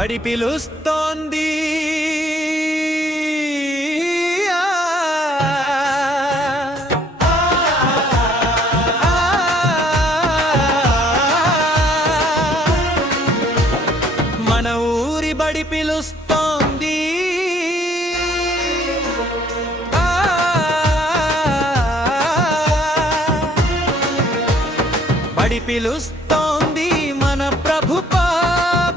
బడి పిలుస్తోంది మన ఊరి బడి పిలుస్తోంది బడి పిలుస్తోంది మన ప్రభుపా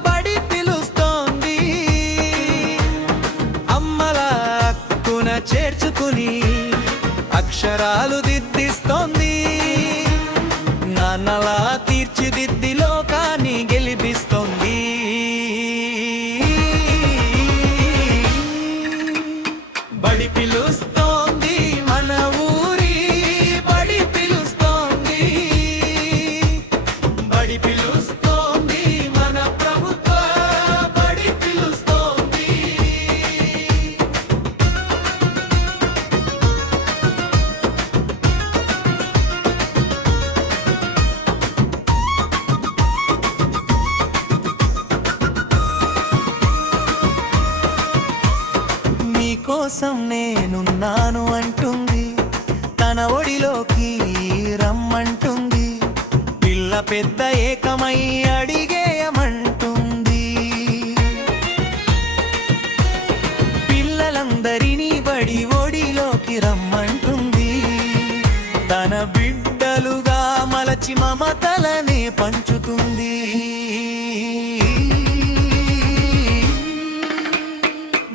బడి పిలుస్తోంది అమ్మల హక్కున చేర్చుకుని అక్షరాలు దిద్దిస్తోంది నాన్నలా తీర్చిదిద్ది లోకాన్ని గెలిపిస్తోంది బడి పిలుస్తోంది మన ఊరి బడి పిలుస్తోంది బడి పిలుస్తోంది మన ప్రభుత్వ బడి పిలుస్తోంది మీకోసం నేనున్నాను అంటుంది తన ఒడిలోకి రమ్మంటుంది పిల్ల పెద్ద ఏకమై అడిగేయమంటుంది పిల్లలందరినీ బడి ఒడిలోకి రమ్మంటుంది తన బిడ్డలుగా మలచి మమతలనే పంచుతుంది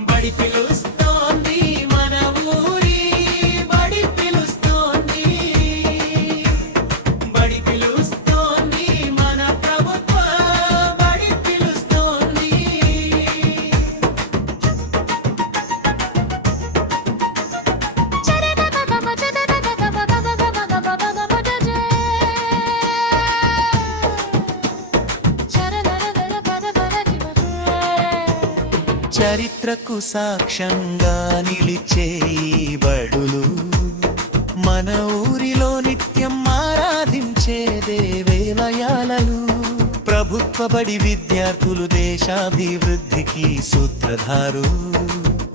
బడి పిలుస్తోంది మన ఊరి బడి పిలుస్తోంది బడి పిలుస్తోంది మన ప్రభుత్వ బడి పిలుస్తోంది చరిత్రకు సాక్ష్యంగా నిలిచే ఈ బడులు మన ఊరిలో నిత్యం ఆరాధించే దేవాలయాలు ప్రభుత్వ బడి విద్యార్థులు దేశాభివృద్ధికి సూత్రధారు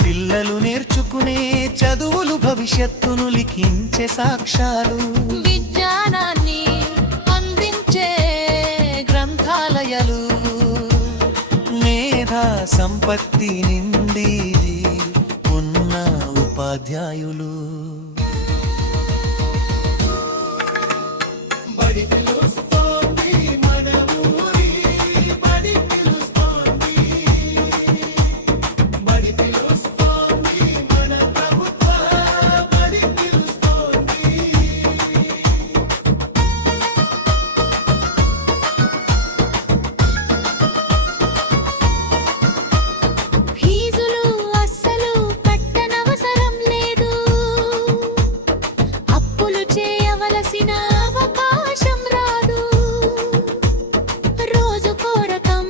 పిల్లలు నేర్చుకునే చదువులు భవిష్యత్తును లిఖించే సాక్ష్యాలు విజ్ఞానాన్ని అందించే గ్రంథాలయాలు మేధా సంపత్తి నిండి ఉన్న ఉపాధ్యాయులు బడి పిలుస్తోంది మన ఊరి బడి పిలుస్తోంది బడి పిలుస్తోంది మన ప్రభుత్వ బడి పిలుస్తోంది ఫీజులు అస్సలు కట్టనవసరం లేదు అప్పులు చేయవలసిన అవకాశం రాదు రోజుకో రకం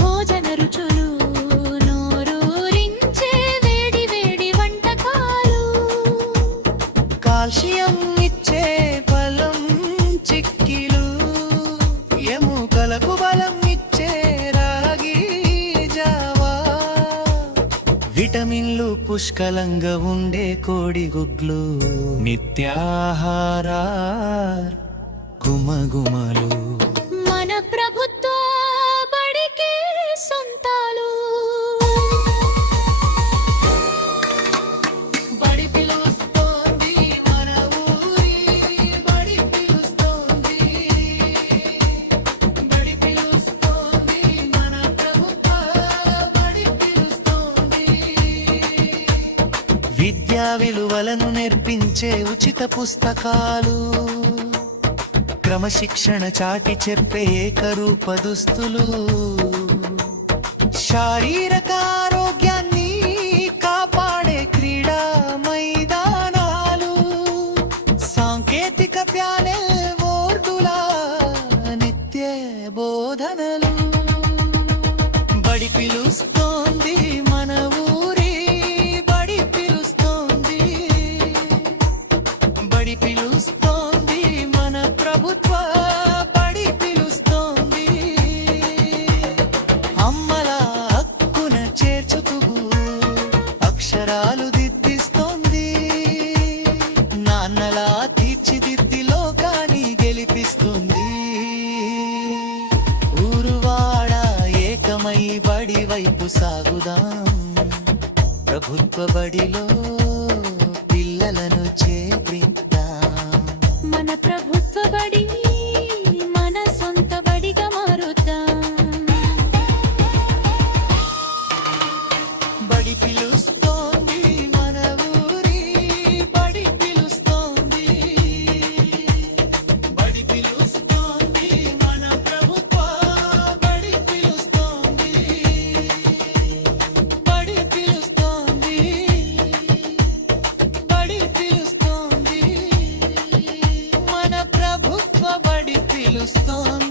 భోజన రుచులు నోరూరించే వేడి వేడి వంటకాలు కాల్షియం ఇచ్చే బలం చిక్కిలు ఎముకలకు బలం ఇచ్చే రాగి జావా విటమిన్లు పుష్కలంగా ఉండే కోడిగుడ్లు నిత్యాహార గుమగుమలు మన ప్రభుత్వ బడికి సొంతాలు బడి పిలుస్తోంది మన ఊరి బడి పిలుస్తోంది బడి పిలుస్తోంది మన ప్రభుత్వ బడి పిలుస్తోంది విద్యా విలువలను నేర్పించే ఉచిత పుస్తకాలు క్రమశిక్షణ చాటి చెప్పే ఏకరూప దుస్తులు శారీరక ఆరోగ్యాన్ని కాపాడే క్రీడా మైదానాలు సాంకేతిక ప్యానెల్ బోర్డుల నిత్య బోధనలు బడి పిలుస్తోంది మన ఊరి బడి పిలుస్తోంది బడి పిలుస్తోంది మన ప్రభుత్వ బడి పిలుస్తోంది అమ్మల వైపు సాగుదాం ప్రభుత్వ బడిలో పిల్లలను చేర్పిద్దాం మన ప్రభుత్వ బడి మన సొంత బడిగా మారుద్దాం బడి పిలుస్తోంది మన ఊరి బడి పిలుస్తోంది బడి పిలుస్తోంది మన ప్రభుత్వ బడి పిలుస్తోంది బడి పిలుస్తోంది బడి పిలుస్తోంది మన ప్రభుత్వ బడి పిలుస్తోంది